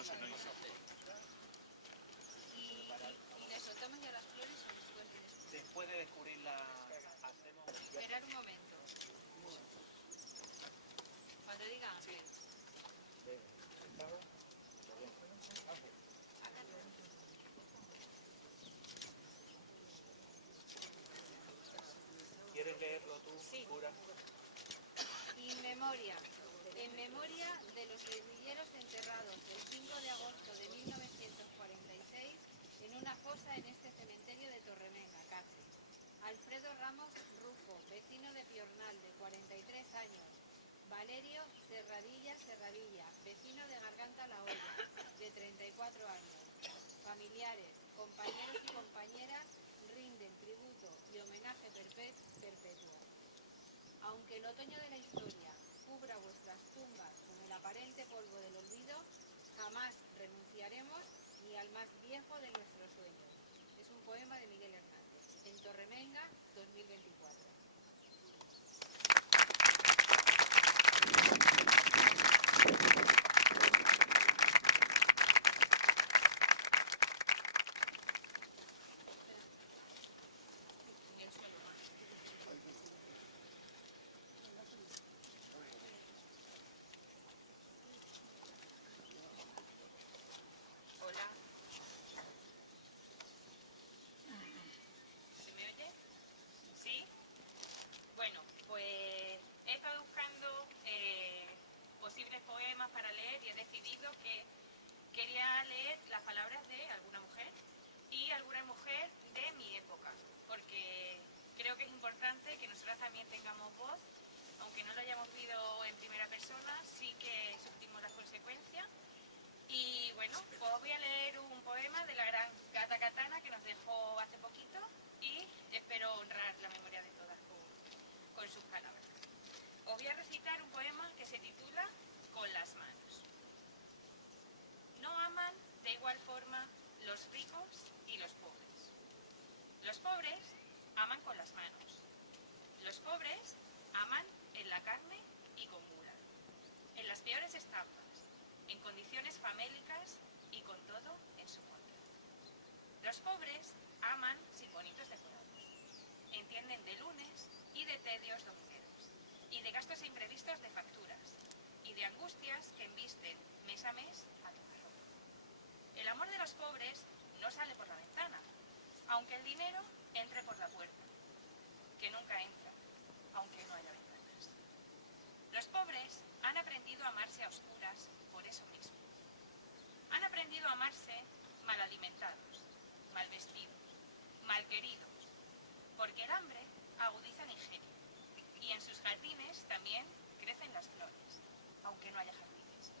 no sé, no lo sé. Y les soltamos ya las flores o después de descubrir. Después de descubrirla, hacemos... Esperar un momento. Cuando diga Ángel. Acá atrás. ¿Quieres leerlo tú, Sí. Cura? En memoria de los guerrilleros enterrados el 5 de agosto de 1946 en una fosa en este cementerio de Torremenga, Cáceres. Alfredo Ramos Rufo, vecino de Piornal, de 43 años. Valerio Serradilla, vecino de Garganta La Olla, de 34 años. Familiares, compañeros y compañeras rinden tributo y homenaje perpetuo. Aunque el otoño de la historia cubra vuestras tumbas con el aparente polvo del olvido, jamás renunciaremos ni al más viejo de nuestros sueños. Es un poema de Miguel Hernández, en Torremenga, 2024. En el suelo. Hola. ¿Se me oye? ¿Sí? Bueno, pues he estado buscando posibles poemas para leer y he decidido que quería leer las palabras de alguna mujer y alguna mujer de mi época, porque creo que es importante que nosotras también tengamos voz, aunque no lo hayamos vivido en primera persona, sí que sufrimos las consecuencias. Y bueno, pues os voy a leer un poema de la gran Gata Katana que nos dejó hace poquito y espero honrar la memoria de todas con sus palabras. Os voy a recitar un poema que se titula Con las manos. No aman de igual forma los ricos y los pobres. Los pobres aman con las manos. Los pobres aman en la carne y con gula, en las peores estampas, en condiciones famélicas y con todo en su contra. Los pobres aman sin bonitos decorados, entienden de lunes y de tedios domineros, y de gastos imprevistos de facturas, y de angustias que embisten mes a mes a quemarropa. El amor de los pobres no sale por la ventana, aunque el dinero entre por la puerta, que nunca entra, aunque no haya ventanas. Los pobres han aprendido a amarse a oscuras por eso mismo. Han aprendido a amarse mal alimentados, mal vestidos, mal queridos, porque el hambre agudiza el ingenio, y en sus jardines también crecen las flores, aunque no haya jardines.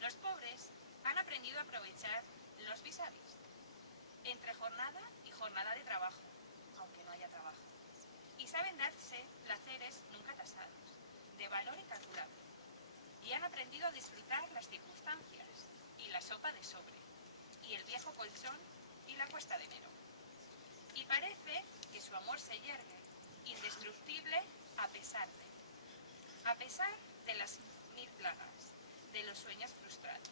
Los pobres han aprendido a aprovechar los vis a vis, entre jornada y jornada de trabajo, aunque no haya trabajo, y saben darse placeres nunca tasados, de valor incalculable, y han aprendido a disfrutar las circunstancias, y la sopa de sobre, y el viejo colchón, y la cuesta de enero. Y parece que su amor se yergue, indestructible a pesar de las mil plagas, de los sueños frustrados,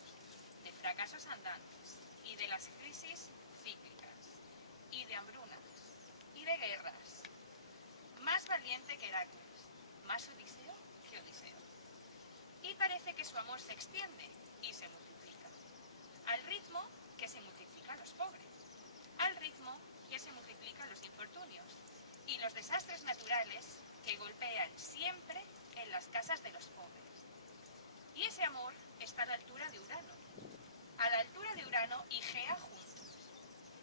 de fracasos andantes, y de las crisis cíclicas, y de hambrunas, y de guerras. Más valiente que Heracles, más Odiseo que Odiseo. Y parece que su amor se extiende y se multiplica, al ritmo que se multiplican los pobres, al ritmo que se multiplican los infortunios y los desastres naturales que golpean siempre en las casas de los pobres. Y ese amor está a la altura de Urano, a la altura de Urano y Gea juntos,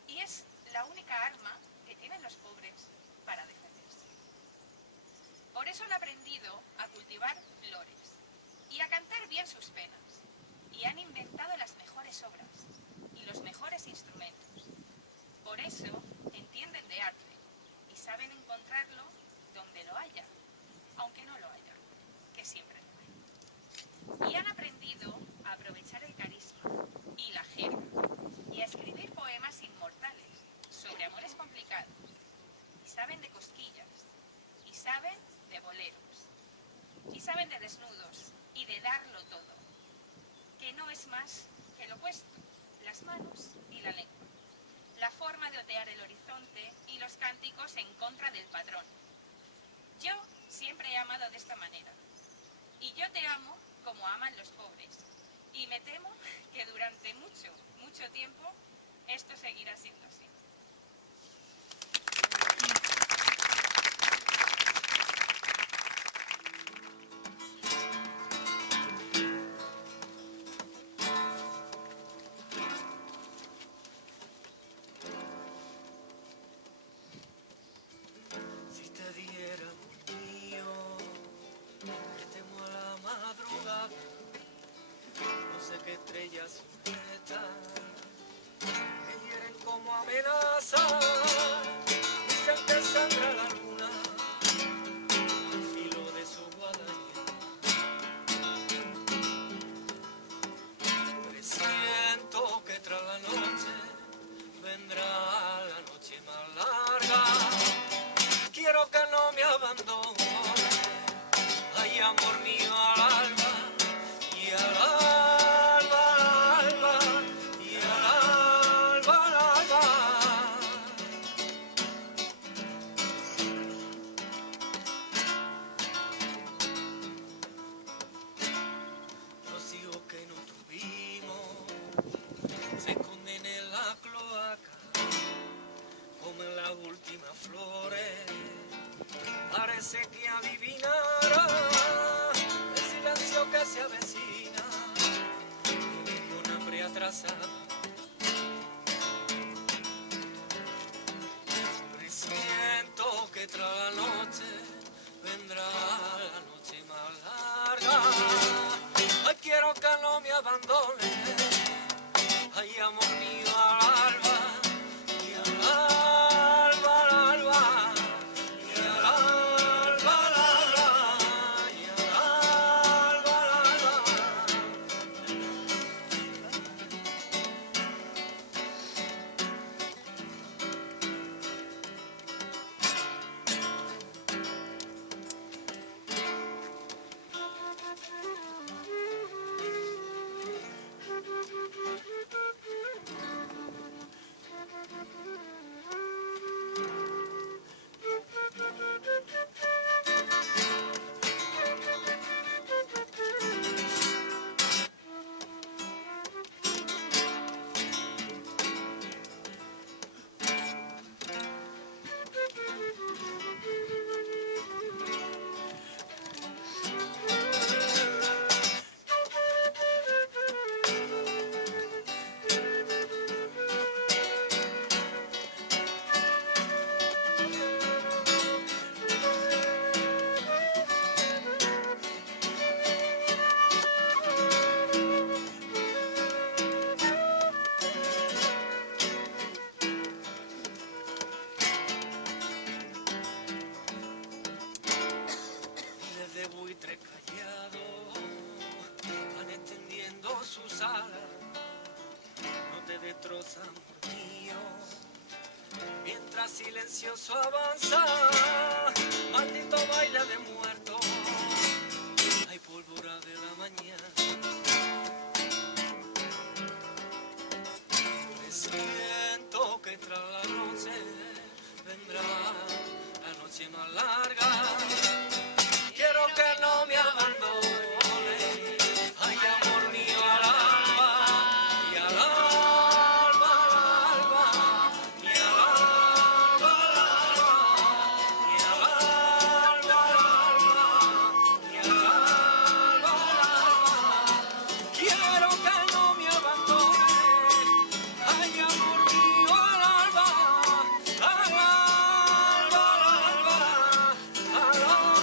y es la única arma que tienen los pobres para defenderse. Por eso han aprendido a cultivar flores y a cantar bien sus penas, y han inventado las mejores obras y los mejores instrumentos. Por eso entienden de arte y saben encontrarlo donde lo haya, aunque no lo haya, que siempre lo hay. Y han aprendido a aprovechar el carisma y la jerga y a escribir poemas inmortales sobre amores complicados. Y saben de cosquillas, y saben de boleros, y saben de desnudos y de darlo todo, que no es más que el opuesto, las manos y la lengua. La forma de otear el horizonte y los cánticos en contra del patrón. Yo siempre he amado de esta manera. Y yo te amo como aman los pobres. Y me temo que durante mucho, mucho tiempo esto seguirá siendo así. Si te diera un mío, que temo a la madrugada, no sé qué estrellas sujetas me hieren como amenaza. Dicen que sangra la luna al filo de su guadaña. Presiento que tras la noche vendrá la noche más larga. Quiero que no me abandone, ay amor mío, al alba y al alba, al alba y al alba, al alba. Los hijos que no tuvimos se esconden en la cloaca, comen las últimas flores. Parece que adivinará el silencio que se avecina con hambre atrasada. Presiento que tras la noche vendrá la noche más larga. Ay, quiero que no me abandone, ay amor mío, al alba y al alba, al alba. De buitre callado van extendiendo sus alas, no te destrozan, amor mío, mientras silencioso avanza, maldito baile de muertos, hay pólvora de la mañana. Presiento que tras la noche vendrá la noche más larga. Quiero que no me abandone, ay amor mío, al alba y al alba, al alba y al alba, al alba y al alba, al alba y al alba, al alba. Quiero que no me abandone, ay amor mío, al alba, al alba, al alba, al alba.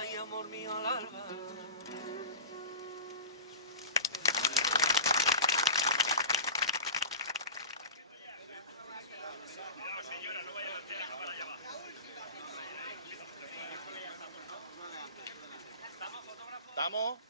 Ay, amor mío, al alba. ¿Estamos?